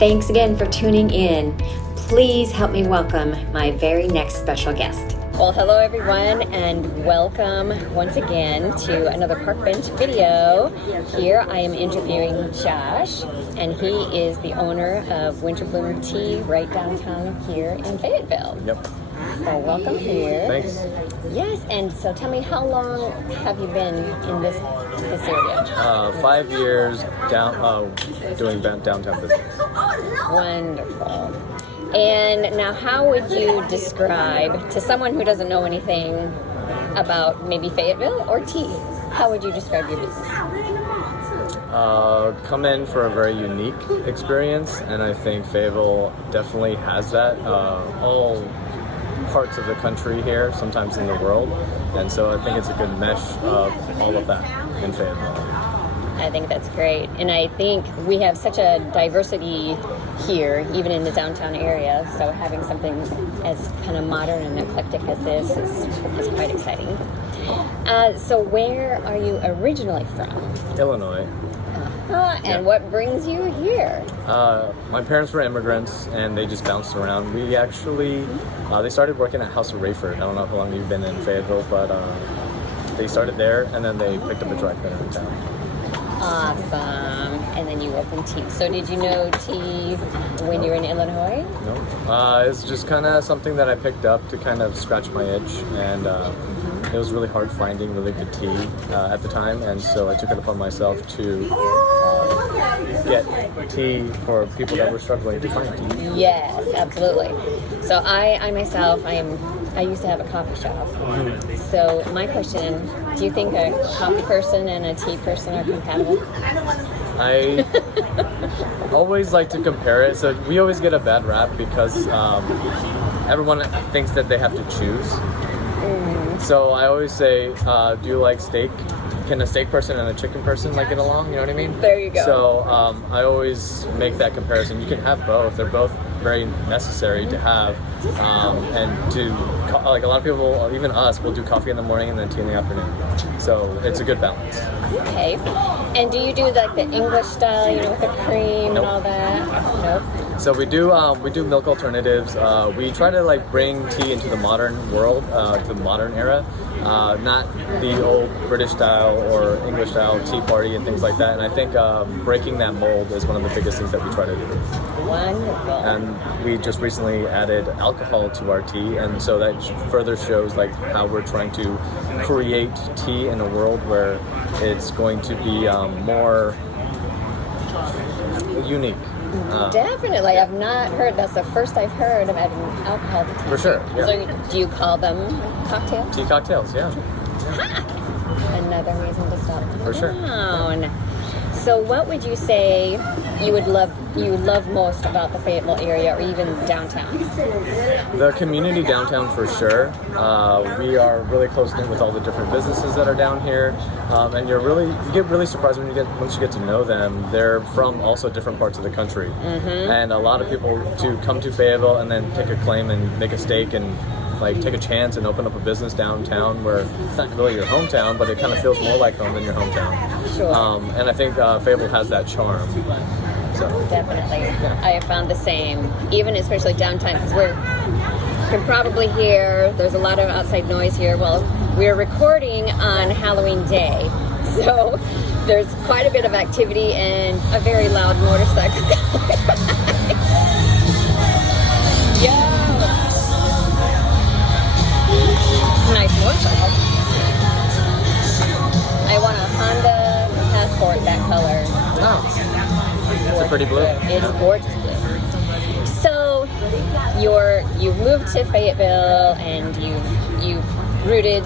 Thanks again for tuning in. Please help me welcome my very next special guest. Well, hello everyone, and welcome once again to another Park Bench video. Here I am interviewing Josh, and he is the owner of Winterbloom Tea right downtown here in Fayetteville. Yep. So welcome here. Thanks. Yes, and so tell me, how long have you been in this area? 5 years doing downtown business. Wonderful. And now, how would you describe, to someone who doesn't know anything about maybe Fayetteville or tea, how would you describe your business? Come in for a very unique experience, and I think Fayetteville definitely has that. All parts of the country here, sometimes in the world, and so I think it's a good mesh of all of that in Fayetteville. I think that's great, and I think we have such a diversity here, even in the downtown area, so having something as kind of modern and eclectic as this is quite exciting. So where are you originally from? Illinois. And what brings you here? My parents were immigrants, and they just bounced around. We actually, they started working at House of Rayford. I don't know how long you've been in Fayetteville, but they started there, and then they picked up a dry cleaner in town. Awesome. And then you opened tea. So did you know tea when you were in Illinois? No. It's just kind of something that I picked up to kind of scratch my itch, and it was really hard finding really good tea at the time, and so I took it upon myself to get tea for people that were struggling to find tea. Yes, absolutely. So I myself, I used to have a coffee shop. Mm-hmm. So my question, do you think a coffee person and a tea person are compatible? I always like to compare it. So we always get a bad rap because everyone thinks that they have to choose. Mm. So I always say, do you like steak? Can a steak person and a chicken person get along? You know what I mean? There you go. So I always make that comparison. You can have both. They're both very necessary to have, and to a lot of people, even us, will do coffee in the morning and then tea in the afternoon. So it's a good balance. Okay. And do you do like the English style, with the cream and all that? Nope. So we do milk alternatives. We try to bring tea into the modern world, to the modern era, not the old British style or English style tea party and things like that. And I think breaking that mold is one of the biggest things that we try to do. Wonderful. And we just recently added alcohol to our tea, and so that further shows how we're trying to create tea in a world where it's going to be more unique. Definitely. I've not heard, that's the first I've heard of adding alcohol to tea. For sure, yeah. So do you call them cocktails? Tea cocktails, yeah. Another reason to stop For sure. down. So what would you say you love most about the Fayetteville area, or even downtown? The community downtown, for sure. We are really close knit with all the different businesses that are down here, and you get really surprised once you get to know them. They're from also different parts of the country, and a lot of people to come to Fayetteville and then take a claim and make a stake and take a chance and open up a business downtown where it's not really your hometown, but it kind of feels more like home than your hometown. Sure. And I think Fayetteville has that charm. So. Definitely. Yeah. I have found the same, even especially downtown, because you can probably hear there's a lot of outside noise here. Well, we're recording on Halloween Day, so there's quite a bit of activity and a very loud motorcycle. Nice motorcycle. I want a Honda Passport that color. Oh, it's a pretty blue. It's gorgeous blue. So you've moved to Fayetteville and you've rooted.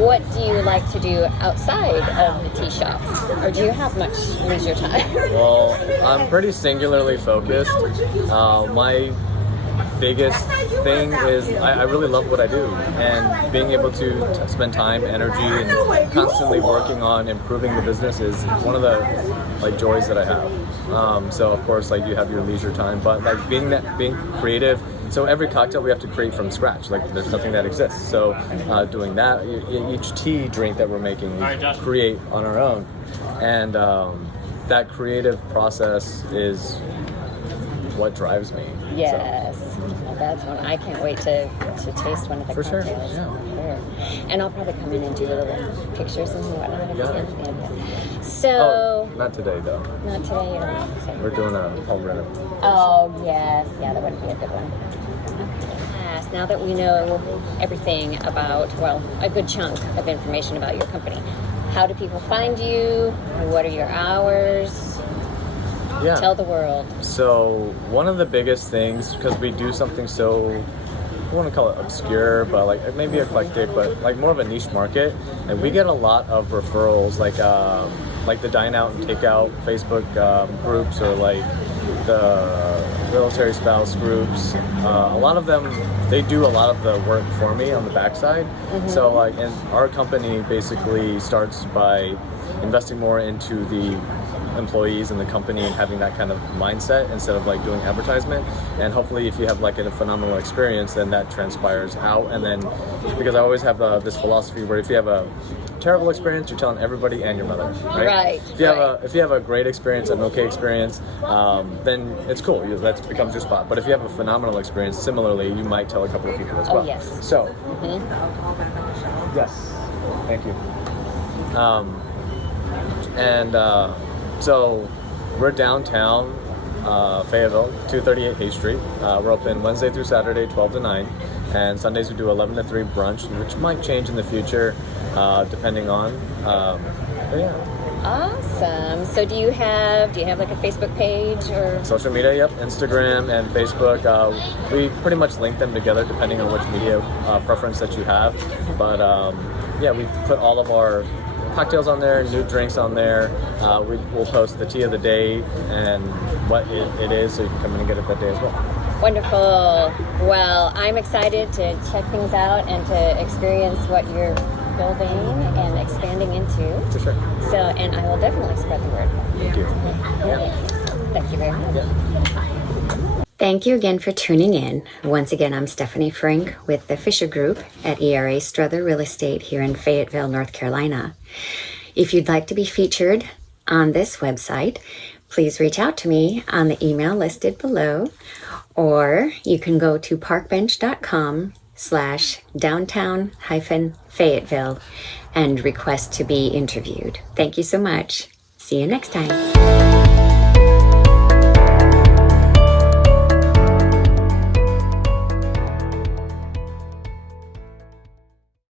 What do you like to do outside of the tea shop, or do you have much leisure time? Well, I'm pretty singularly focused. My biggest thing is I really love what I do, and being able to spend time, energy, and constantly working on improving the business is one of the joys that I have. So of course, you have your leisure time, but being creative. So every cocktail we have to create from scratch. There's nothing that exists. So doing that, each tea drink that we're making, we create on our own, and that creative process is what drives me. Yes. Well, that's one. I can't wait to taste one of the For sure, cocktails. yeah. Sure. And I'll probably come in and do little pictures and whatnot. Got it. Yeah. So. Oh, not today though. Not today, you don't. We're doing a home run. Oh, yes. Yeah, that would be a good one. Yes, now that we know everything about, well, a good chunk of information about your company, how do people find you? What are your hours? Yeah. Tell the world. So one of the biggest things, because we do something so, I want to call it obscure, but like maybe eclectic, but like more of a niche market, and we get a lot of referrals, like the dine out and take out Facebook groups, or like the military spouse groups. A lot of them, they do a lot of the work for me on the backside. So like, and our company basically starts by investing more into the employees in the company and having that kind of mindset instead of like doing advertisement. And hopefully if you have like a phenomenal experience, then that transpires out. And then, because I always have this philosophy where if you have a terrible experience, you're telling everybody and your mother, right? Right. If you have a great experience, an okay experience, then it's cool. That becomes your spot. But if you have a phenomenal experience, similarly, you might tell a couple of people as well. Oh, yes. So, yes, thank you. So we're downtown Fayetteville, 238 Hay Street. We're open Wednesday through Saturday, 12 to 9, and Sundays we do 11 to 3 brunch, which might change in the future, depending on. But yeah. Awesome. So do you have like a Facebook page or? Social media, yep, Instagram and Facebook. We pretty much link them together depending on which media preference that you have. But yeah, we put all of our cocktails on there, new drinks on there. We'll post the tea of the day and what it is, so you can come in and get it that day as well. Wonderful. Well, I'm excited to check things out and to experience what you're building and expanding into. For sure. So, and I will definitely spread the word. Thank you. Yeah. Thank you very much. Yeah. Thank you again for tuning in. Once again, I'm Stephanie Frink with the Fischer Group at ERA Strother Real Estate here in Fayetteville, North Carolina. If you'd like to be featured on this website, please reach out to me on the email listed below, or you can go to parkbench.com/downtown-Fayetteville and request to be interviewed. Thank you so much. See you next time.